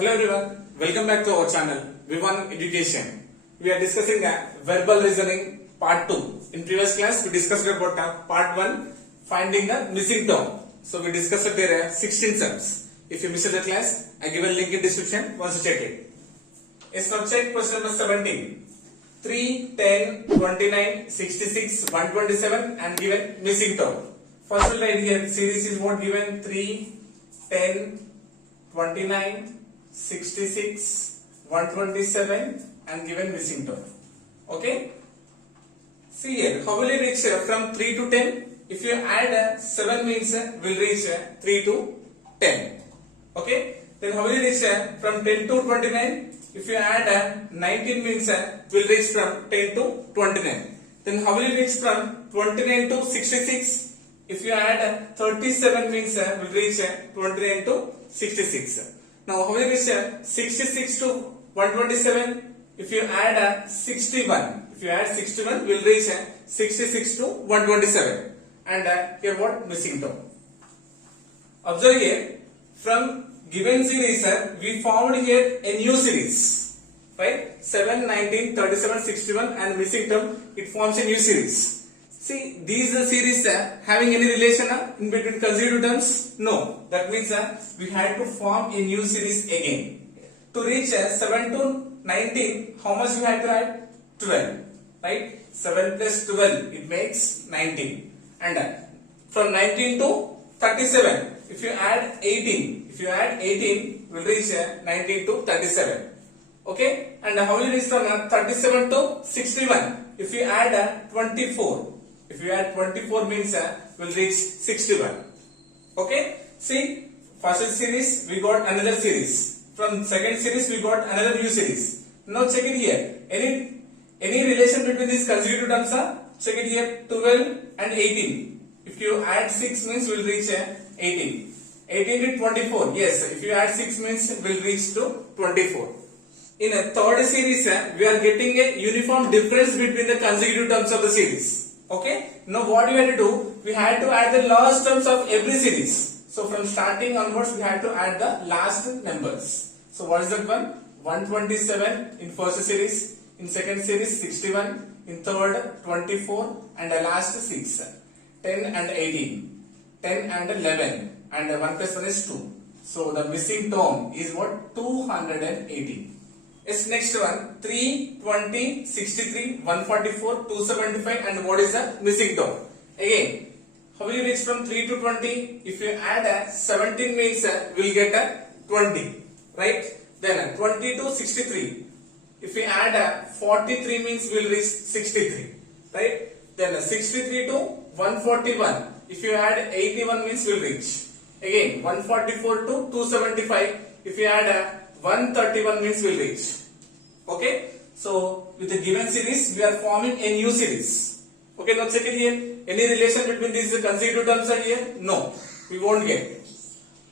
Hello everyone, welcome back to our channel V1 Education. We are discussing verbal reasoning part 2. In previous class we discussed about part 1 finding the missing term. So we discussed there 16 sums. If you missed the class, I give a link in description once you check it. Yes, now check question number 17. 3, 10, 29, 66, 127 and given missing term. First we'll write here series is what given 3, 10, 29, 66, 127 and given missing term. Okay. See here, how will you reach from 3 to 10? If you add 7 means we'll reach 3 to 10. Okay. Then how will you reach from 10 to 29? If you add 19 means we'll reach from 10 to 29. Then how will you reach from 29 to 66? If you add 37 means we'll reach 29 to 66. Now how will you reach 66 to 127? If you add 61. If you add 61 we'll reach 66 to 127. And here what? Missing term. Observe here, from given series we found here a new series, right? 7, 19, 37, 61 and missing term, it forms a new series. See, these series having any relation in between consecutive terms? No. That means we had to form a new series again. To reach 7 to 19, how much we had to add? 12, right? 7 plus 12, it makes 19. And from 19 to 37, if you add 18, we'll reach 19 to 37. Okay? And how will you reach from 37 to 61? If you add 24. If you add 24 means we'll reach 61. Okay? See, first series we got another series. From second series we got another new series. Now check it here. Any relation between these consecutive terms? Check it here. 12 and 18. If you add 6 means we'll reach 18. 18 to 24. Yes, if you add 6 means we'll reach to 24. In a third series, we are getting a uniform difference between the consecutive terms of the series. Okay. Now what we had to do? We had to add the last terms of every series. So from starting onwards, we had to add the last numbers. So what is that one? 127 in first series. In second series, 61. In third, 24. And the last 6. 10 and 18. 10 and 11. And 1 plus 1 is 2. So the missing term is what? 218. Yes, next one. 3, 20, 63, 144, 275 and what is the missing term? Again, how will you reach from 3 to 20? If you add 17 means we'll get 20. Right? Then 20 to 63. If we add 43 means we'll reach 63. Right? Then 63 to 141. If you add 81 means we'll reach. Again 144 to 275. If you add 131 means we'll reach. Okay. So with the given series we are forming a new series. Okay. Now check it here. Any relation between these consecutive terms are here? No. We won't get.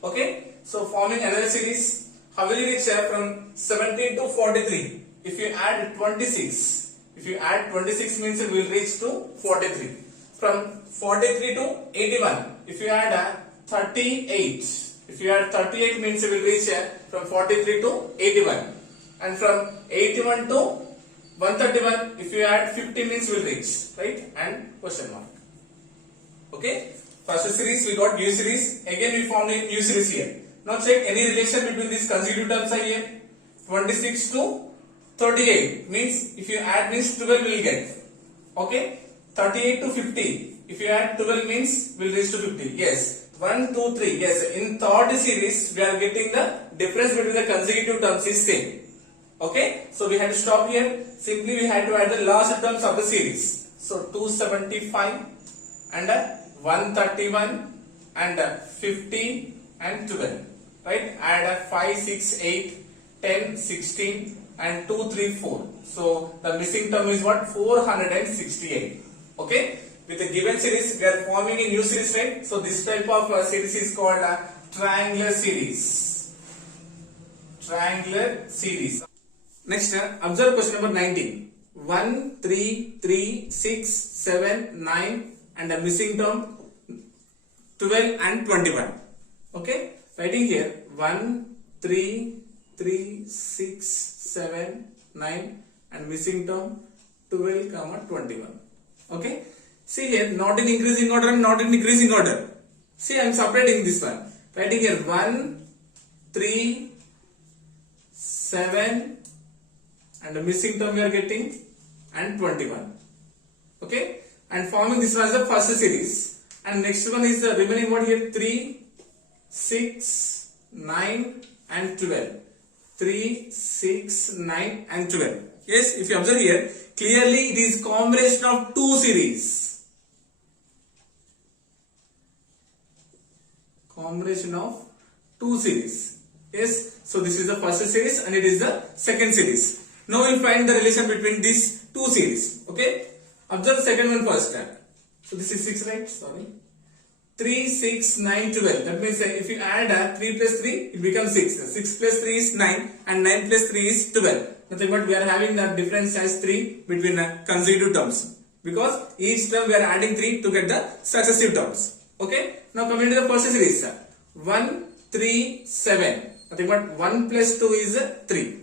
Okay. So forming another series. How will you reach from 17 to 43? If you add 26. If you add 26 means we will reach to 43. From 43 to 81. If you add 38. If you add 38 means we will reach from 43 to 81. And from 81 to 131, if you add 50 means we will reach. Right? And question mark. Okay? First series we got new series. Again we formed a new series here. Now check any relation between these consecutive terms are here. 26 to 38 means if you add means 12 will get. Okay? 38 to 50. If you add 12 means we'll reach to 50. Yes. 1, 2, 3. Yes. In third series we are getting the difference between the consecutive terms is same. Okay. So we had to stop here. Simply we had to add the last terms of the series. So 275 and 131 and 50 and 12. Right. Add 5, 6, 8, 10, 16 and 2, 3, 4. So the missing term is what? 468. Okay. With the given series, we are forming a new series, right? So this type of series is called a triangular series. Triangular series. Next, observe question number 19. 1, 3, 3, 6, 7, 9 and the missing term 12 and 21. Okay, writing here 1, 3, 3, 6, 7, 9 and missing term 12, 21. Okay. See here, not in increasing order and not in decreasing order. See, I am separating this one. Writing here 1, 3, 7 and the missing term we are getting and 21. Okay. And forming this one as the first series. And next one is the remaining one here 3, 6, 9 and 12. 3, 6, 9 and 12. Yes, if you observe here, clearly it is combination of two series. Combination of two series. Yes, so this is the first series and it is the second series. Now we will find the relation between these two series. Okay, observe the second one first. So this is 6, right? Sorry. 3, 6, 9, 12. That means if you add 3 plus 3, it becomes 6. 6 plus 3 is 9 and 9 plus 3 is 12. Nothing but we are having the difference as 3 between consecutive terms. Because each term we are adding 3 to get the successive terms. Okay. Now coming to the first series. 1, 3, 7. Nothing but 1 plus 2 is 3.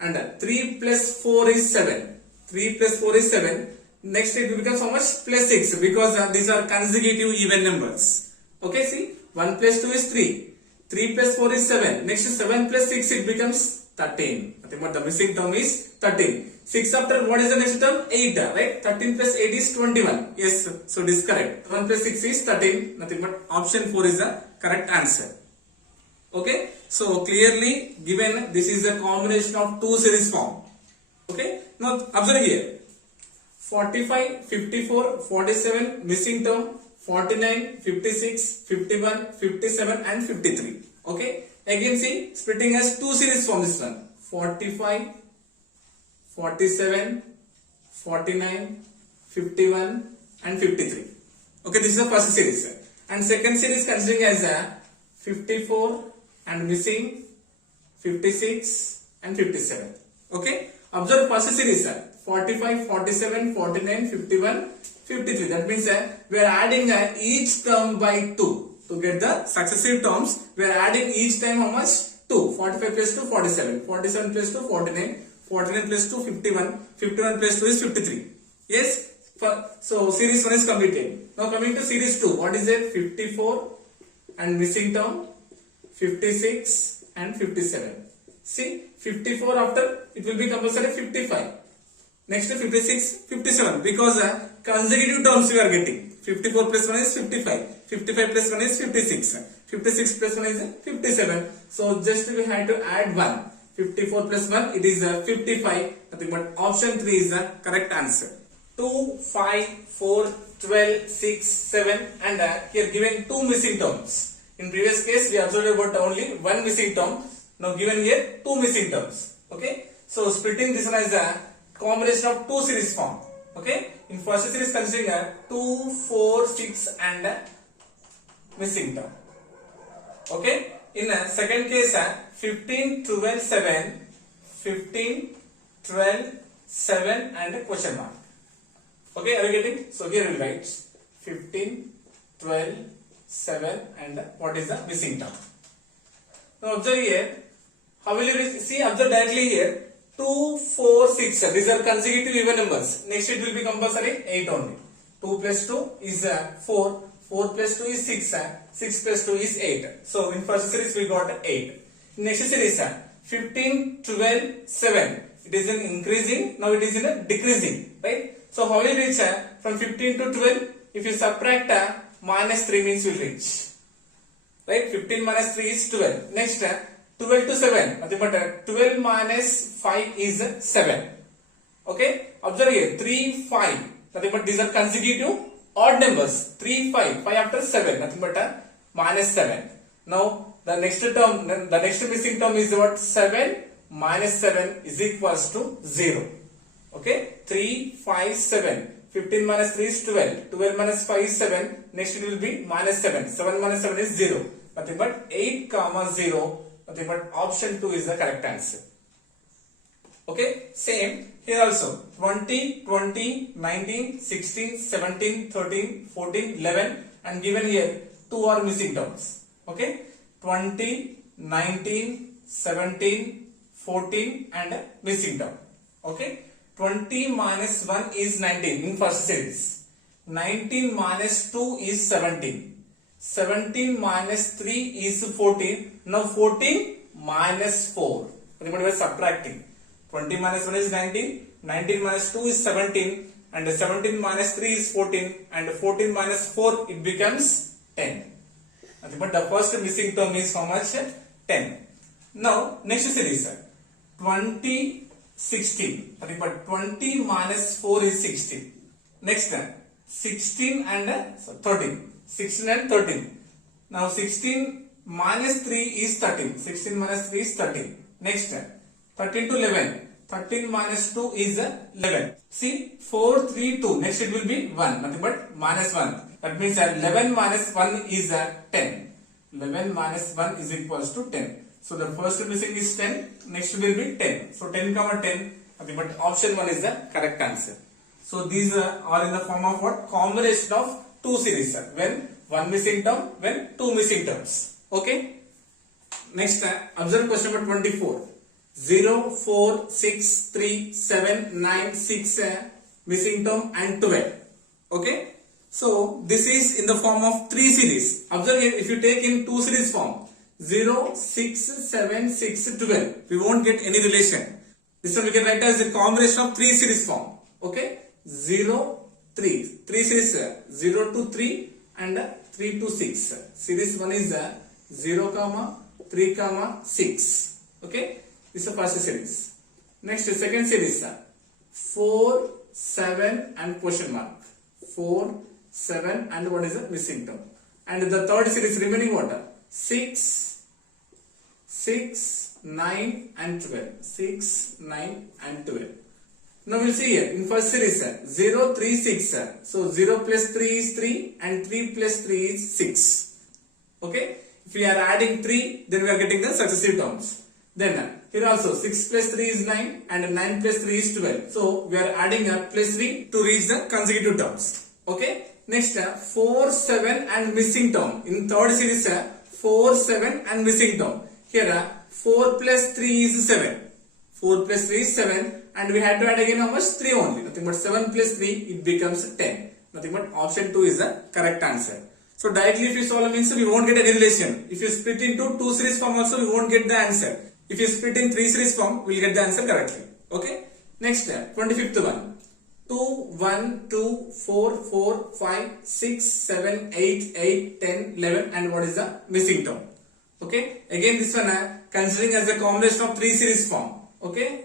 And 3 plus 4 is 7. 3 plus 4 is 7. Next it becomes how much? Plus 6 because these are consecutive even numbers. Okay, see 1 plus 2 is 3. 3 plus 4 is 7. Next 7 plus 6 it becomes 13. Nothing but the missing term is 13. 6 after what is the next term? 8, right? 13 plus 8 is 21. Yes, so this is correct. 1 plus 6 is 13. Nothing but option 4 is the correct answer. Okay, so clearly given this is a combination of two series form. Okay, now observe here. 45, 54, 47, missing term, 49, 56, 51, 57 and 53. Okay. Again see, splitting as two series from this one. 45, 47, 49, 51 and 53. Okay, this is the first series. And second series considering as a 54 and missing 56 and 57. Okay. Observe first series. 45, 47, 49, 51, 53. That means we are adding each term by 2. To get the successive terms, we are adding each time how much? 2. 45 plus 2, 47. 47 plus 2, 49. 49 plus 2, 51. 51 plus 2 is 53. Yes? So series 1 is completed. Now coming to series 2. What is it? 54 and missing term, 56 and 57. See, 54 after it will be compulsory 55. Next 56, 57 because consecutive terms we are getting. 54 plus 1 is 55. 55 plus 1 is 56. 56 plus 1 is 57. So just we had to add 1. 54 plus 1 it is 55. Nothing but option 3 is the correct answer. 2, 5, 4, 12, 6, 7 and here given 2 missing terms. In previous case we observed about only 1 missing term. Now given here 2 missing terms. Okay. So splitting this one as a combination of two series form. Okay. In first series considering 2, 4, 6 and missing term. Okay. In second case 15, 12, 7, 15, 12, 7 and a question mark. Okay. Are you getting? So here we write 15, 12, 7 and what is the missing term. Now observe here. How will you see? Observe directly here. 2, 4, 6. These are consecutive even numbers. Next it will be compulsory 8 only. 2 plus 2 is 4. 4 plus 2 is 6. 6 plus 2 is 8. So in first series we got 8. Next series 15, 12, 7. It is in increasing. Now it is in a decreasing. Right? So how will you reach from 15 to 12? If you subtract minus 3 means you will reach. Right? 15 minus 3 is 12. Next 12 to 7. Nothing but 12 minus 5 is 7. Okay. Observe here 3, 5. Nothing but these are consecutive odd numbers. 3, 5. 5 after 7. Nothing but minus 7. Now the next term, the next missing term is what? 7 minus 7 is equals to 0. Okay. 3, 5, 7. 15 minus 3 is 12. 12 minus 5 is 7. Next it will be minus 7. 7 minus 7 is 0. Nothing but 8, 0. Nothing but option 2 is the correct answer. Okay. Same here also. 20, 20, 19, 16, 17, 13, 14, 11 and given here 2 are missing terms. Okay. 20, 19, 17, 14 and missing term. Okay, 20 minus 1 is 19 in first series. 19 minus 2 is 17. 17 minus 3 is 14. Now 14 minus 4. Remember, we are subtracting. 20 minus 1 is 19. 19 minus 2 is 17. And 17 minus 3 is 14. And 14 minus 4, it becomes 10. But the first missing term is how much? 10. Now, next series. 20, 16. But 20 minus 4 is 16. Next, 16 and 13. 16 and 13. Now, 16 minus 3 is 13. 16 minus 3 is 13. Next, 13 to 11. 13 minus 2 is 11. See, 4, 3, 2. Next it will be 1. Nothing but minus 1. That means 11 minus 1 is 10. 11 minus 1 is equals to 10. So the first missing is 10. Next will be 10. So 10 comma 10. Nothing but option 1 is the correct answer. So these are in the form of what? Combination of two series. When one missing term, when two missing terms. Okay. Next, observe question number 24. 0, 4, 6, 3, 7, 9, 6 missing term and 12. Okay. So this is in the form of three series. Observe here, if you take in two series form, 0, 6, 7, 6, 12. We won't get any relation. This one we can write as a combination of three series form. Okay. 0, 3. Three series 0 to 3 and 3 to 6. Series 1 is 0, 3, 6. Okay. This is the first series. Next, second series 4, 7 and question mark. 4, 7 and what is the missing term. And the third series remaining what? 6, 9 and 12. 6, 9 and 12. Now we'll see here in first series 0, 3, 6. So 0 plus 3 is 3 and 3 plus 3 is 6. Okay. If we are adding 3, then we are getting the successive terms. Then here also 6 plus 3 is 9 and 9 plus 3 is 12. So we are adding a plus 3 to reach the consecutive terms. Okay. Next 4, 7 and missing term. In third series 4, 7 and missing term. Here 4 plus 3 is 7. 4 plus 3 is 7 and we had to add again how much? 3 only. Nothing but 7 plus 3 it becomes 10. Nothing but option 2 is the correct answer. So directly if you solve means we won't get any relation. If you split into two series form also we won't get the answer. If you split in three series form, we will get the answer correctly. Okay. Next, 25th one. 2, 1, 2, 4, 4, 5, 6, 7, 8, 8, 10, 11 and what is the missing term. Okay. Again this one considering as a combination of three series form. Okay.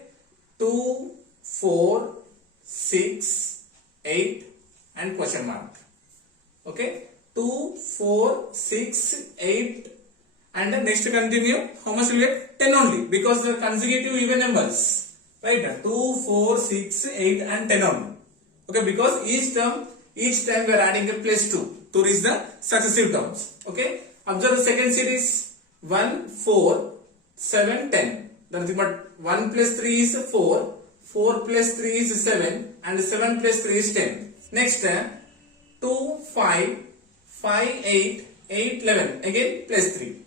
2, 4, 6, 8 and question mark. Okay. 2, 4, 6, 8 and the next continue, how much will get? 10 only because they are consecutive even numbers. Right? 2, 4, 6, 8 and 10 only. Okay, because each time we are adding a plus 2 to reach the successive terms. Okay. Observe the second series 1, 4, 7, 10. Nothing but 1 plus 3 is 4, 4 plus 3 is 7 and 7 plus 3 is 10. Next 2, 5, 5, 8, 8, 11. Again plus 3.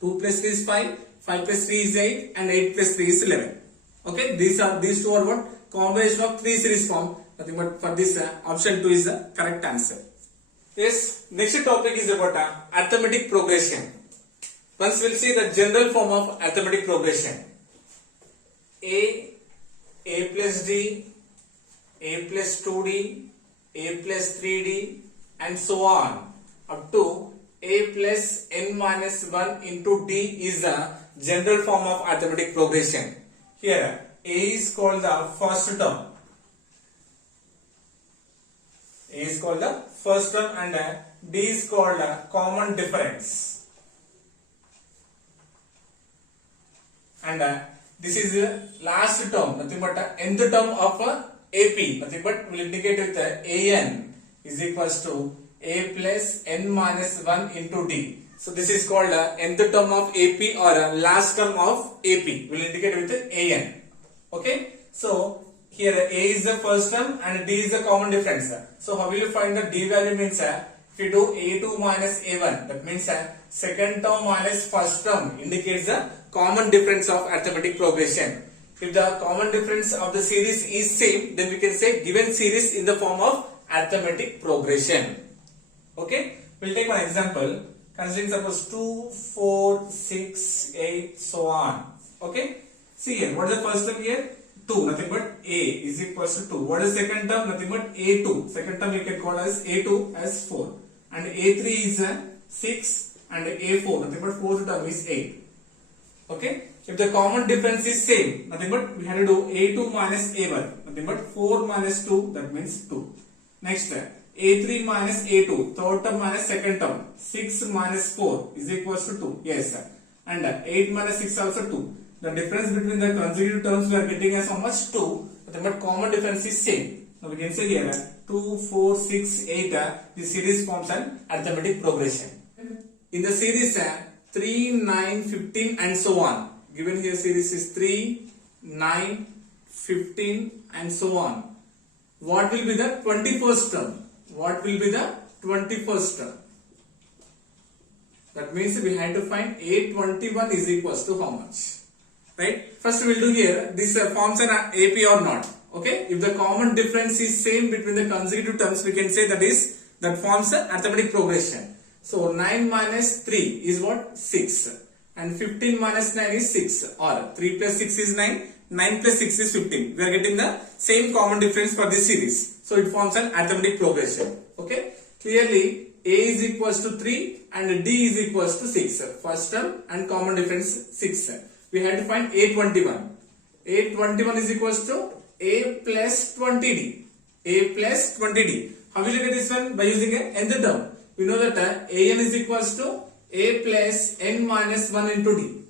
2 plus 3 is 5, 5 plus 3 is 8 and 8 plus 3 is 11. Okay, these two are what? Combination of three series form. Nothing but for this option 2 is the correct answer. Yes, next topic is about arithmetic progression. Once we'll see the general form of arithmetic progression. A plus D, A plus 2D, A plus 3D and so on up to A plus n minus 1 into D is the general form of arithmetic progression. Here A is called the first term. A is called the first term and D is called common difference. And this is the last term, nothing but nth term of AP, nothing but will indicate with AN is equals to A plus n minus 1 into D. So this is called nth term of AP or last term of AP will indicate with AN. Okay. So here A is the first term and D is the common difference. So how will you find the D value means if If you do A2 minus A1, that means second term minus first term indicates the common difference of arithmetic progression. If the common difference of the series is same, then we can say given series in the form of arithmetic progression. Okay, we'll take one example. Considering suppose 2, 4, 6, 8, so on. Okay, see here, what is the first term here? 2, nothing but A is equals to 2. What is second term? Nothing but A2. Second term you can call as A2 as 4. And A3 is 6 and A4, nothing but fourth term is 8. Okay, if the common difference is same, nothing but we have to do A2 minus A1, nothing but 4 minus 2, that means 2. Next, A3 minus A2, third term minus second term, 6 minus 4 is equals to 2. Yes, sir. And 8 minus 6 also 2. The difference between the consecutive terms we are getting as how much? 2. But common difference is same. Now we can say here 2, 4, 6, 8. The series forms an arithmetic progression. In the series 3, 9, 15 and so on. Given here series is 3, 9, 15 and so on. What will be the 21st term? What will be the 21st term? That means we have to find A21 is equals to how much? Right? First we will do here, this forms an AP or not. Okay? If the common difference is same between the consecutive terms, we can say that forms an arithmetic progression. So 9 minus 3 is what? 6. And 15 minus 9 is 6. Or 3 plus 6 is 9. 9 plus 6 is 15. We are getting the same common difference for this series. So it forms an arithmetic progression. Okay? Clearly, A is equals to 3 and D is equals to 6. First term and common difference 6. We have to find A21. A21 is equals to A plus 20D. A plus 20D. How will you get this one? By using a nth term. We know that An is equals to A plus n minus 1 into D.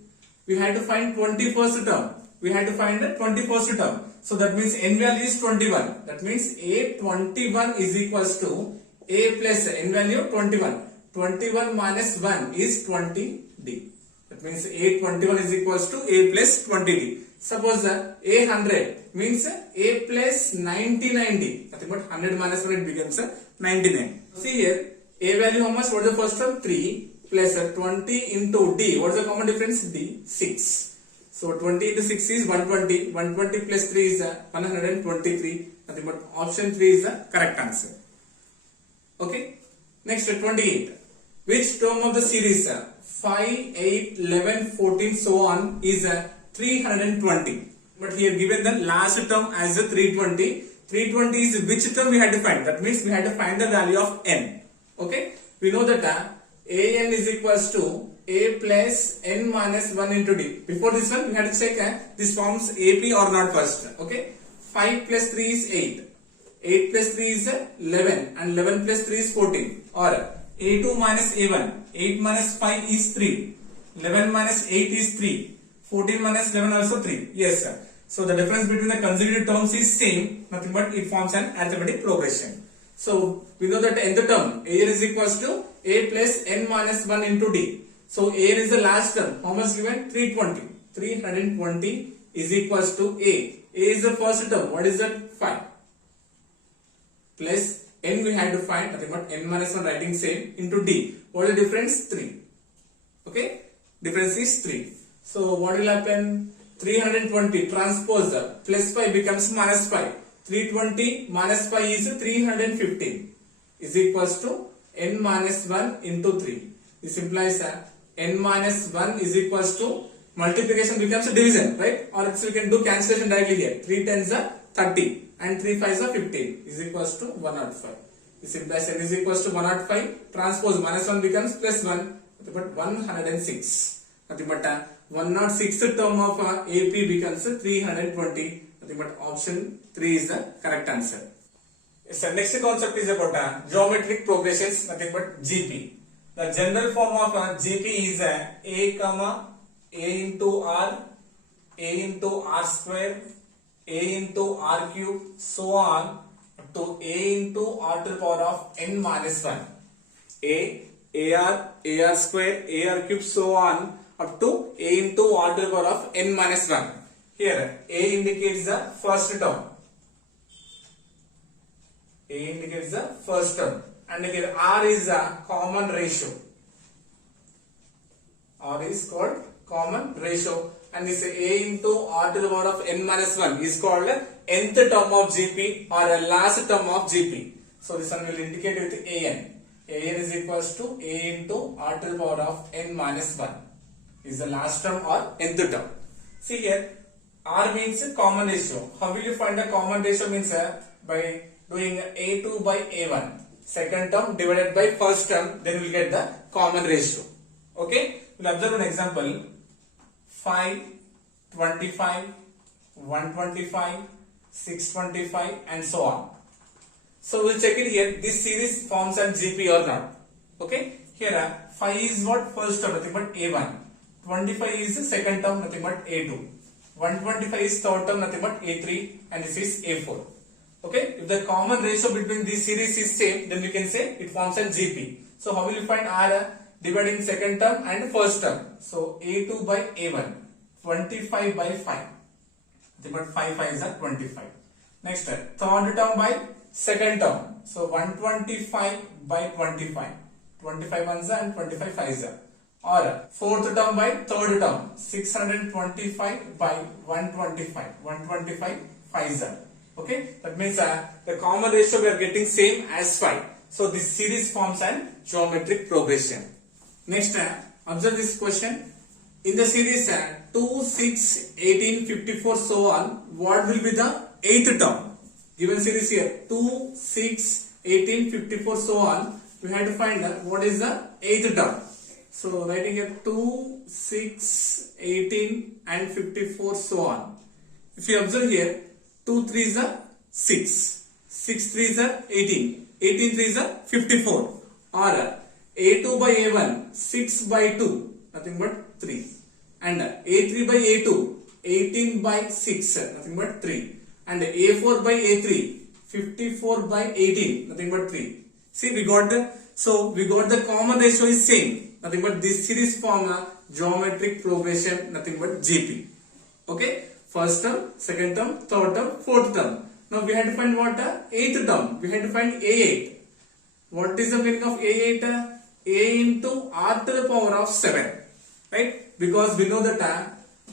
We have to find 21st term. We have to find the 21st term. So that means n value is 21. That means A21 is equals to A plus n value 21. 21 minus 1 is 20D. That means A21 is equals to A plus 20D. Suppose A100 means A plus 99D. Nothing but 100 minus 1 it becomes 99. See here, A value how much? What is the first term? 3 plus 20 into D. What is the common difference? D, 6. So 20 into 6 is 120. 120 plus 3 is 123. Nothing but option 3 is the correct answer. Okay. Next 28. Which term of the series 5, 8, 11, 14 so on is 320. But here given the last term as a 320. 320 is which term we had to find? That means we had to find the value of n. Okay. We know that an is equals to A plus n minus 1 into D. Before this one we had to check this forms AP or not first. Okay. 5 plus 3 is 8. 8 plus 3 is 11 and 11 plus 3 is 14. Or A2 minus A1. 8 minus 5 is 3. 11 minus 8 is 3. 14 minus 11 also 3. Yes, sir. So the difference between the consecutive terms is same. Nothing but it forms an arithmetic progression. So we know that nth term A is equals to A plus n minus 1 into D. So A is the last term. How much given? 320. 320 is equals to A. A is the first term. What is that? 5. Plus n we had to find, nothing but n minus 1 writing same into D. What is the difference? 3. Okay? Difference is 3. So what will happen? 320 transpose plus 5 becomes minus 5. 320 minus 5 is 315 is equals to n minus 1 into 3. This implies n minus 1 is equals to multiplication becomes a division, right? Or else we can do cancellation directly here. 3 tens are 30 and 3 fives are 15 is equals to 105. This implies n is equals to 105. Transpose minus 1 becomes plus 1, but 106. Nothing but 106th term of AP becomes 320. Nothing but option 3 is the correct answer. Yes, sir. Next concept is about geometric progressions. Nothing but GP. The general form of GP is A comma A into R, A into R square, A into R cube, so on up to A into R to the power of n minus 1. A, AR, AR square, AR cube, so on up to A into R to the power of n minus 1. Here A indicates the first term. A indicates the first term and here R is a common ratio. R is called common ratio, and this A into R to the power of n minus 1 is called nth term of GP or a last term of GP. So this one will indicate with AN. AN is equals to A into R to the power of n minus 1 is the last term or nth term. See here, R means common ratio. How will you find a common ratio? Means by doing A2 by A1, second term divided by first term, then we will get the common ratio. Okay, we'll observe an example. 5, 25, 125, 625 and so on. So we'll check it here. This series forms an GP or not. Okay, here 5 is what? First term, nothing but A1. 25 is the second term, nothing but A2. 125 is third term, nothing but A3, and this is A4. Okay, if the common ratio between these series is same, then we can say it forms a GP. So how will you find R? Dividing second term and first term. So A2 by A1, 25 by 5. But 5 is 25. Next, third term by second term. So 125 by 25. 25 ones and 25 fives. Or fourth term by third term. 625 by 125. 125 fives. Okay, that means the common ratio we are getting same as 5. So this series forms an geometric progression. Next, observe this question. In the series 2, 6, 18, 54, so on, what will be the 8th term? Given series here 2, 6, 18, 54, so on, we have to find what is the 8th term. So writing here 2, 6, 18 and 54, so on. If you observe here, 2 3 is 6, 6 3 is 18, 18 3 is 54, or A2 by A1, 6 by 2, nothing but 3. And A3 by A2, 18 by 6, nothing but 3. And A4 by A3, 54 by 18, nothing but 3. See, we got the common ratio is same, nothing but this series form a geometric progression, nothing but GP. Okay, first term, second term, third term, fourth term. Now we had to find what? 8th term. We had to find A8. What is the meaning of A8? A into R to the power of 7, right? Because we know that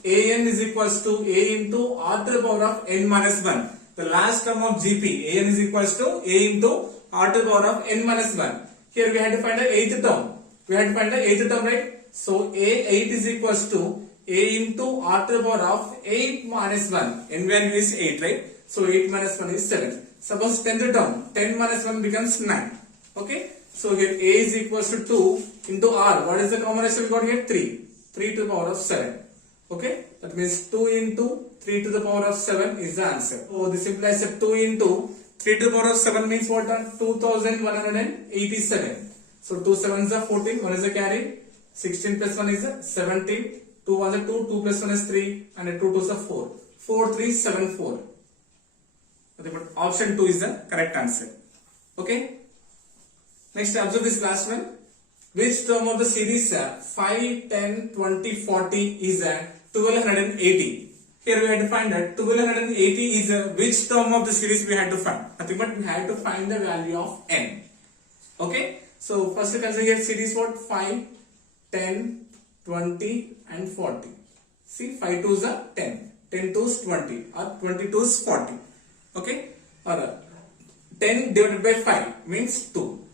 AN is equals to A into R to the power of n minus 1. The last term of GP, AN is equals to A into R to the power of n minus 1. Here we had to find the 8th term. We had to find the 8th term, right? So A8 is equals to A into R to the power of 8 minus 1. N value is 8, right? So 8 minus 1 is 7. Suppose 10th term, 10 minus 1 becomes 9. Okay? So here A is equals to 2 into R. What is the common ratio we got here? 3. 3 to the power of 7. Okay? That means 2 into 3 to the power of 7 is the answer. So this implies that 2 into 3 to the power of 7 means what? 2187. So 2 sevens are 14. 1 is a carry. 16 plus 1 is 17. 2 1 is 2. 2 plus 1 is 3. And 2 2 is 4. 4 3 7 4. Okay, but option 2 is the correct answer. Okay? Next, observe this last one. Which term of the series 5, 10, 20, 40 is 1280? Here we had to find that 1280 is which term of the series we had to find. Nothing but we had to find the value of n. Okay. So first you consider here series what? 5, 10, 20 and 40. See, 5 2s are 10. 10 2s 20 or 20 2s 40. Okay. Or 10 divided by 5 means 2.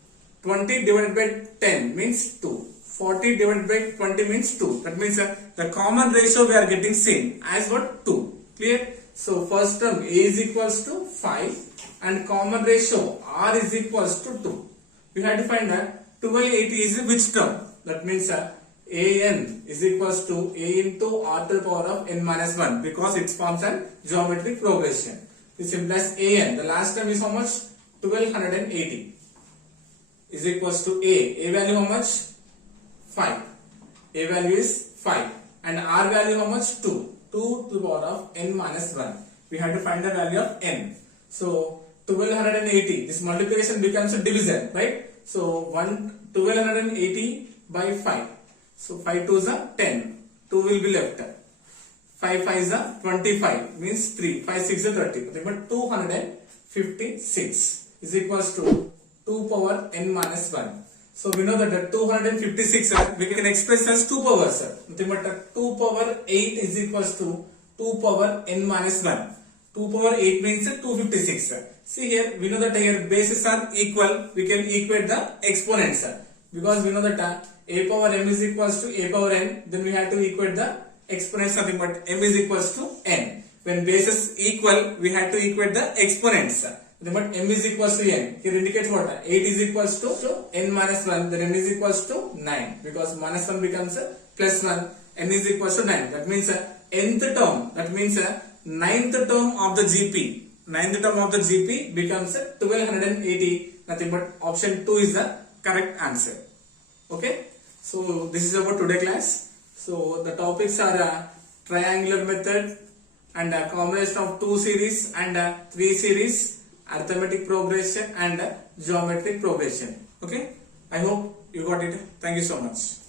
20 divided by 10 means 2. 40 divided by 20 means 2. That means the common ratio we are getting same as what? 2. Clear? So first term A is equals to 5 and common ratio R is equals to 2. We had to find that 1280 is which term? That means AN is equals to A into R to the power of n minus 1 because it forms a geometric progression. This implies AN. The last term is how much? 1280 is equals to A value how much? 5. A value is 5 and R value how much? 2. 2 to the power of n minus 1. We have to find the value of n. So 1280, this multiplication becomes a division, right? So 1280 by 5. So 5 2s are 10. 2 will be left. 5 5s are 25 means 3. 5 6 are 30. But 256 is equals to 2 power n minus 1. So we know that the 256 we can express as 2 powers. Nothing but 2 power 8 is equals to 2 power n minus 1. 2 power 8 means 256. See here, we know that here bases are equal. We can equate the exponents because we know that a power m is equals to a power n. Then we have to equate the exponents. Nothing but m is equals to n. When bases equal, we have to equate the exponents. But m is equals to n. Here indicates what? 8 is equals to n minus 1. Then n is equals to 9 because minus 1 becomes plus 1. N is equals to 9. That means nth term. That means ninth term of the GP. Ninth term of the GP becomes 1280. Nothing but option 2 is the correct answer. Okay. So this is about today class. So the topics are triangular method and a combination of 2 series and 3 series, arithmetic progression and geometric progression. Okay. I hope you got it. Thank you so much.